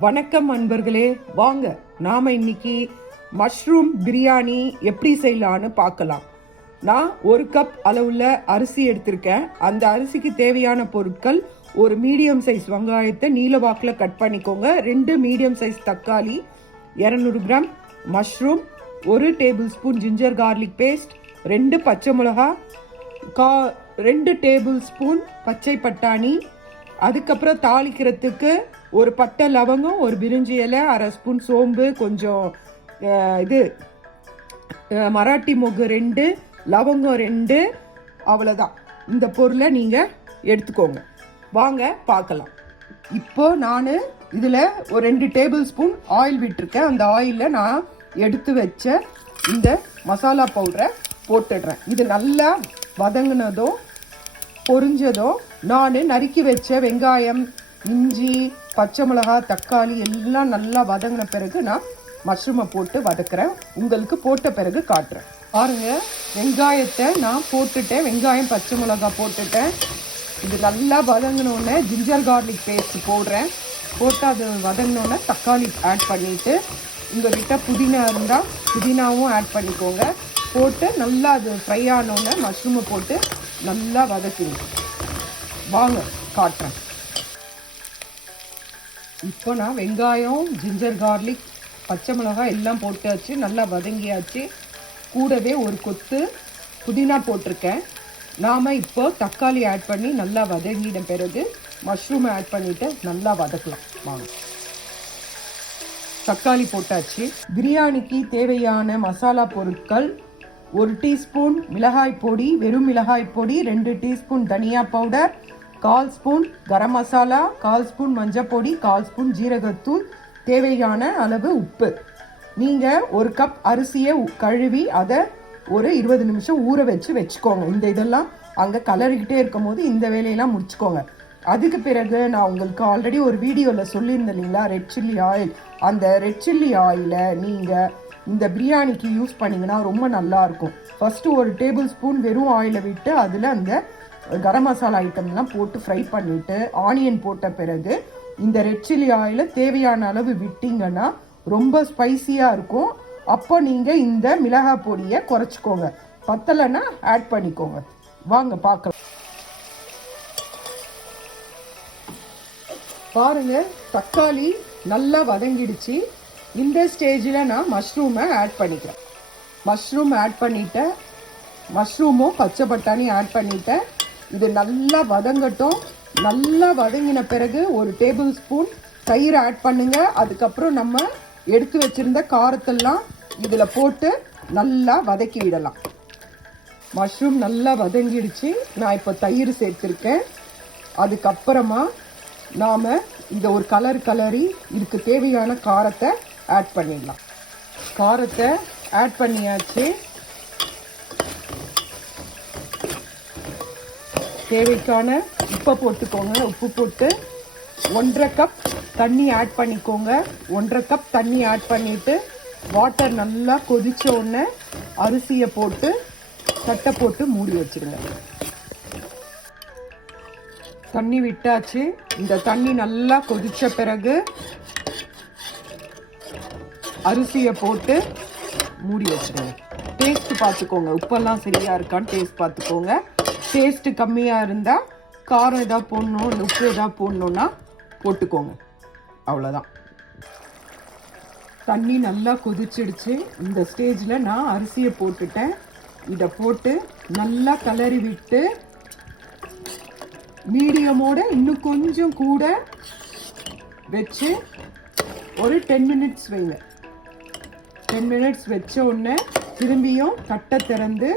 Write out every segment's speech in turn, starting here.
வணக்கம் அன்பர்களே, வாங்க நாம இன்னைக்கு மஷ்ரூம் பிரியாணி எப்படி செய்யலான்னு பார்க்கலாம். நான் 1 கப் அளவுள்ள அரிசி எடுத்திருக்கேன். அந்த அரிசிக்கு தேவையான பொருட்கள்: ஒரு மீடியம் சைஸ் வெங்காயத்தை நீல வாக்கில் கட் பண்ணிக்கோங்க, 2 மீடியம் சைஸ் தக்காளி, 200 gram mushroom, 1 tablespoon ginger garlic paste, 2 பச்சை மிளகா, 2 டேபிள் ஸ்பூன் பச்சை பட்டாணி, அதுக்கப்புறம் தாளிக்கிறதுக்கு ஒரு பட்டை லவங்கம், ஒரு பிரிஞ்சி இலை, 1/2 ஸ்பூன் சோம்பு, கொஞ்சம் மராட்டி மொகு 2, லவங்கம் 2, அவ்வளோதான். இந்த பொருளை நீங்கள் எடுத்துக்கோங்க. வாங்க பார்க்கலாம். இப்போ நான் இதில் ஒரு 2 டேபிள் ஸ்பூன் ஆயில் விட்டுருக்கேன். அந்த ஆயிலில் நான் எடுத்து வச்ச இந்த மசாலா பவுடரை போட்டுடுறேன். இது நல்லா வதங்கினதும் பொரிஞ்சதும் நான் நறுக்கி வச்ச வெங்காயம், இஞ்சி, பச்சை மிளகா, தக்காளி எல்லாம் நல்லா வதங்கின பிறகு நான் மஷ்ரூமை போட்டு வதக்குறேன். உங்களுக்கு போட்ட பிறகு காட்டுறேன். பாருங்க, வெங்காயத்தை நான் போட்டுட்டேன். வெங்காயம், பச்சை மிளகா போட்டுட்டேன். இது நல்லா வதங்கினோடனே ஜிஞ்சர் கார்லிக் பேஸ்ட் போடுறேன். போட்டு அது வதங்கினோடனே தக்காளி ஆட் பண்ணிவிட்டு, உங்கள்கிட்ட புதினா இருந்தால் புதினாவும் ஆட் பண்ணிக்கோங்க. போட்டு நல்லா அது ஃப்ரை ஆனோடனே மஷ்ரூமை போட்டு நல்லா வதக்குங்க. வாங்க காட்டுறேன். இப்போ நான் வெங்காயம், ஜிஞ்சர் கார்லிக், பச்சை மிளகாய் எல்லாம் போட்டாச்சு, நல்லா வதங்கியாச்சு. கூடவே ஒரு கொத்து புதினா போட்டிருக்கேன். நாம் இப்போ தக்காளி ஆட் பண்ணி நல்லா வதங்கின பிறகு மஷ்ரூமை ஆட் பண்ணிவிட்டு நல்லா வதக்கலாம். வாங்க. தக்காளி போட்டாச்சு. பிரியாணிக்கு தேவையான மசாலா பொருட்கள்: 1 டீஸ்பூன் மிளகாய் பொடி, வெறும் மிளகாய் பொடி, 2 டீஸ்பூன் தனியா powder, 1/4 spoon garam masala, 1/4 spoon மஞ்சள் பொடி, 1/4 ஸ்பூன் ஜீரகத்தூள், தேவையான அளவு உப்பு. நீங்கள் 1 கப் அரிசியை கழுவி அதை ஒரு 20 நிமிஷம் ஊற வச்சுக்கோங்க. இந்த இதெல்லாம் அங்கே கலரிக்கிட்டே இருக்கும் போது இந்த வேலையெல்லாம் முடிச்சுக்கோங்க. அதுக்கு பிறகு நான் உங்களுக்கு ஆல்ரெடி ஒரு வீடியோவில் சொல்லியிருந்தேன் இல்லைங்களா, ரெட் சில்லி ஆயில். அந்த ரெட் சில்லி ஆயிலை நீங்கள் இந்த பிரியாணிக்கு யூஸ் பண்ணிங்கன்னா ரொம்ப நல்லாயிருக்கும். ஃபஸ்ட்டு ஒரு டேபிள் ஸ்பூன் வெறும் ஆயிலை விட்டு அதில் அந்த கரம் மசாலா ஐட்டம்லாம் போட்டு ஃப்ரை பண்ணிவிட்டு ஆனியன் போட்ட பிறகு இந்த ரெட் சில்லி ஆயிலை தேவையான அளவு விட்டிங்கன்னா ரொம்ப ஸ்பைசியாக இருக்கும். அப்போ நீங்கள் இந்த மிளகாய் பொடியை குறைச்சிக்கோங்க, பத்தலைன்னா ஆட் பண்ணிக்கோங்க. வாங்க பார்க்கலாம். பாருங்க, தக்காளி நல்லா வதங்கிடுச்சு. இந்த ஸ்டேஜில் நான் மஷ்ரூமை ஆட் பண்ணிக்கிறேன். மஷ்ரூம் ஆட் பண்ணிட்டேன். மஷ்ரூமும் பச்சை பட்டாணி ஆட் பண்ணிட்டேன். இது நல்லா வதங்கட்டும். நல்லா வதங்கின பிறகு ஒரு டேபிள் ஸ்பூன் தயிர் ஆட் பண்ணுங்க. அதுக்கப்புறம் நம்ம எடுத்து வச்சிருந்த காரத்தெல்லாம் இதில் போட்டு நல்லா வதக்கி விடலாம். மஷ்ரூம் நல்லா வதங்கிடுச்சு. நான் இப்போ தயிர் சேர்த்துருக்கேன். அதுக்கப்புறமா நாம் இதை ஒரு கலரி இதுக்கு தேவையான காரத்தை ஆட் பண்ணிடலாம். காரத்தை ஆட் பண்ணியாச்சு. தேவைக்கான உப்பை போட்டுக்கோங்க. உப்பு போட்டு 1/2 கப் தண்ணி ஆட் பண்ணிக்கோங்க. 1/2 கப் தண்ணி ஆட் பண்ணிவிட்டு வாட்டர் நல்லா கொதிச்ச உடனே அரிசியை போட்டு தட்டை போட்டு மூடி வச்சிடுங்க. தண்ணி விட்டாச்சு. இந்த தண்ணி நல்லா கொதிச்ச பிறகு அரிசியை போட்டு மூடி வச்சிடுங்க. டேஸ்ட் பார்த்துக்கோங்க, உப்பெல்லாம் சரியா இருக்கான்னு டேஸ்ட் பார்த்துக்கோங்க. டேஸ்ட்டு கம்மியாக இருந்தால் காரம் எதாவது போடணும், இல்லை உப்பு எதாவது போடணுன்னா போட்டுக்கோங்க. அவ்வளோதான். தண்ணி நல்லா கொதிச்சிடுச்சு. இந்த ஸ்டேஜில் நான் அரிசியை போட்டுட்டேன். இதை போட்டு நல்லா கிளறி விட்டு மீடியமோட இன்னும் கொஞ்சம் கூட வச்சு ஒரு 10 மினிட்ஸ் வைங்க. 10 மினிட்ஸ் வச்ச உடனே திரும்பியும் தட்டை திறந்து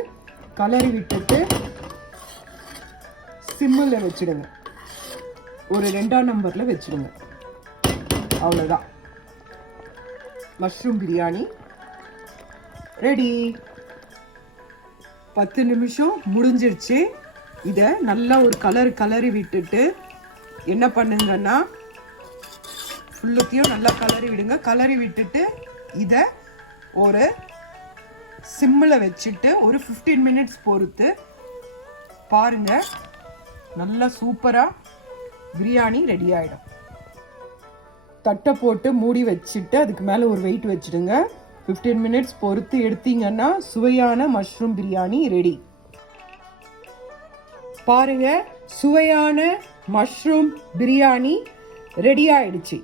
கலரி விட்டுட்டு சிம்மில் வச்சுடுங்க. ஒரு 2ஆம் நம்பரில் வச்சுடுங்க. அவ்வளோதான். Mushroom biryani ready. 10 நிமிஷம் முடிஞ்சிருச்சு. இதை நல்லா ஒரு கலரி விட்டுட்டு என்ன பண்ணுங்கன்னா, ஃபுல்லுத்தையும் நல்லா கலரி விடுங்க. கலரி விட்டுட்டு இதை ஒரு சிம்மில் வச்சுட்டு ஒரு 15 மினிட்ஸ் பொறுத்து பாருங்கள். நல்லா சூப்பராக பிரியாணி ரெடி ஆகிடும். தட்டை போட்டு மூடி வச்சுட்டு அதுக்கு மேலே ஒரு வெயிட் வச்சுடுங்க. 15 மினிட்ஸ் பொறுத்து எடுத்தீங்கன்னா சுவையான மஷ்ரூம் பிரியாணி ரெடி. பாருங்க, சுவையான மஷ்ரூம் பிரியாணி ரெடி ஆயிடுச்சு.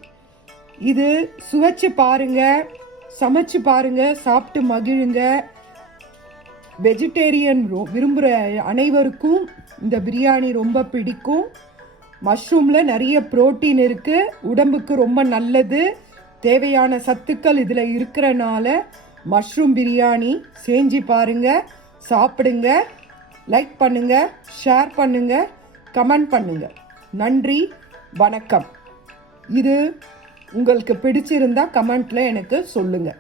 இது சுவைச்சு பாருங்க, சமைச்சு பாருங்க, சாப்பிட்டு மகிழுங்க. வெஜிடேரியன் விரும்புகிற அனைவருக்கும் இந்த பிரியாணி ரொம்ப பிடிக்கும். மஷ்ரூமில் நிறைய புரோட்டீன் இருக்குது, உடம்புக்கு ரொம்ப நல்லது. தேவையான சத்துக்கள் இதில் இருக்கிறனால மஷ்ரூம் பிரியாணி செஞ்சு பாருங்க, சாப்பிடுங்க. லைக் பண்ணுங்க, ஷேர் பண்ணுங்க, கமெண்ட் பண்ணுங்க. நன்றி, வணக்கம். இது உங்களுக்கு பிடிச்சிருந்தா கமெண்ட்ல எனக்கு சொல்லுங்க.